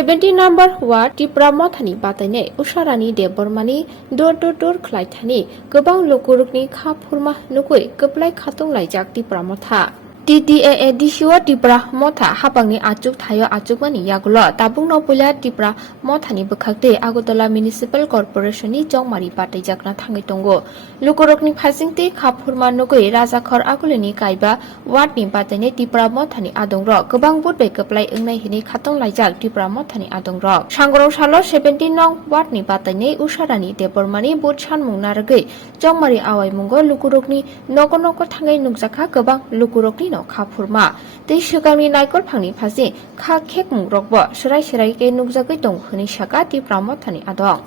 70 number ward Tipra Mothani Batane Usharani de Bormani door Klaitani Gobang Lokurukni Khapurma Nukui Goplai Khatung Laijak Tipra Motha TDA Dishua Tipra Motha Hapangni Achuk Thayo Achukmani Yagulo Tabung Nopula Tipra Mothani Bukhakte Agotola Municipal Corporation ni Jongmari Patai Jakna Thangai Tongo Lukurukni Phasingte Khapurma Nukui Rajakhor Aguleni Kaiba Ward ni Batane Tipra Mothani Adongro Gobang Budbe Goplai Engnai Hini Khatung Laijak Tipra Mothani Adongro Shangrong Shalo 17 nong Ward ni Batane Usharani de Bormani Butchan Mungnarage Jongmari Awai Mungo Lukurukni Noko Thangai Nukjaka Gobang Lukurukni no Khapurma Tei Shugami Naikol Phangni Phasi Kha Khek Mungrokbo Shirai ke Nukjagai Dong Hini Shaka Tipra Mothani Adong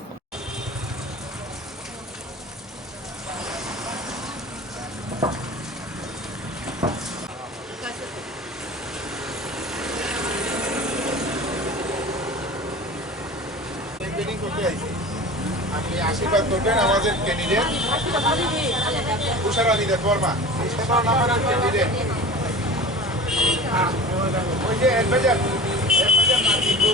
আপনি আশীর্বাদ করবেন আমাদের candidate Usharani দেব বর্মা 17 নম্বরের candidate ওই যে adviser মাটিকু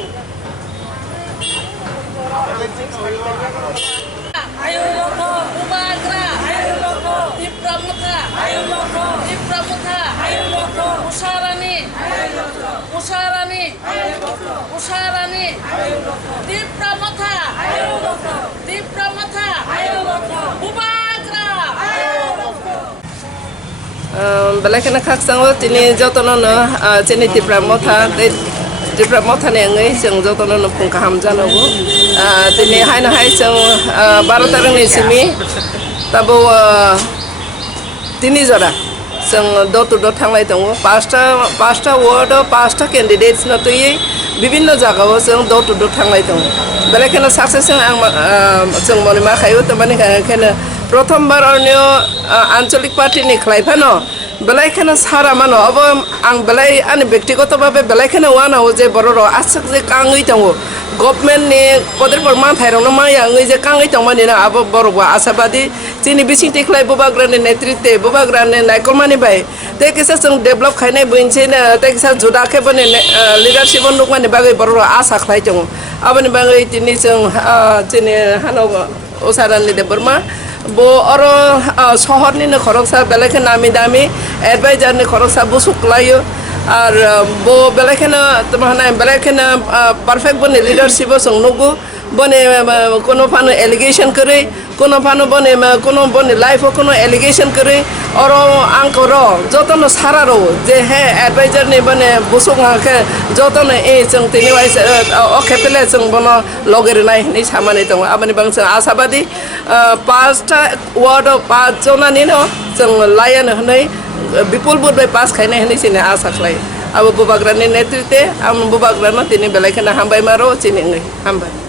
আয়ো লোক উমাগ্রা আয়ো লোক দীপ্রমথা আয়ো লোক দীপ্রমথা আয়ো লোক উষারানী আয়ো লোক উষারানী আয়ো লোক উষারানী আয়ো লোক দীপ্রমথা আয়ো লোক দীপ্রমথা আয়ো লোক উমাগ্রা আয়ো লোক Belakana khaksango tini jotono no chini Tipra Motha ne ngai sing jotono no phung kaham janogo tini haina hai sing 12 tarang ni simi tabo tini jora sing door to door thanglai tongo pasta ward pasta candidates no tui bibinno jagao sing door to door thanglai tongo belakana success sing monima khayo tamani khana প্রথমবার অন্য আঞ্চলিক party নি খাইফানো বেলাইখানে সারা মানো अब आं बेलाय आंनि व्यक्तिगतভাবে बेलायखाने वानाव जे बरर आसक जे काङै दङ गभर्नमेन्ट नि पदेरफोर मानथायरावनो मायाङै जे काङै दंमानि ना अब बरवा आशाबादी जोंनि बिसिंथि खलाय बुबाग्रानि नेतृत्वे बुबाग्रानि नायकलमानि बाय तेकिसा जों डेभलप खायनाय बइनसे तेकिसा जुदाखे बने लिडारशिप नुकमानि बागै बरर आशा खाय दङ आबनि बागै दिनै जों जोंनि हानाव उषारानी देब बर्मा bo oro শহরনি ne khoroksa belakhe nami dami advisor ne khoroksa bo suklayo ar bo belakhe na tamana belakhe na perfect bone leadership songnogo bone kono phano allegation kore kono phano bone life kono allegation kore oro ankoro jotono sararo je he advisor ne bone busunga ke jotono e jong tini wai okhepele jong bono logere nai ni samane tong abani bangsa asabadi pasta ward पाँच जना नि न जों lion हनै बिपुल बुदबाय पास खायनाय हनै सिने आशा खालाय अब बुबाग्रानि नेतृत्वे आं बुबाग्रानो दिनै बेलायखाना हामबाय मारो चिनि हामबाय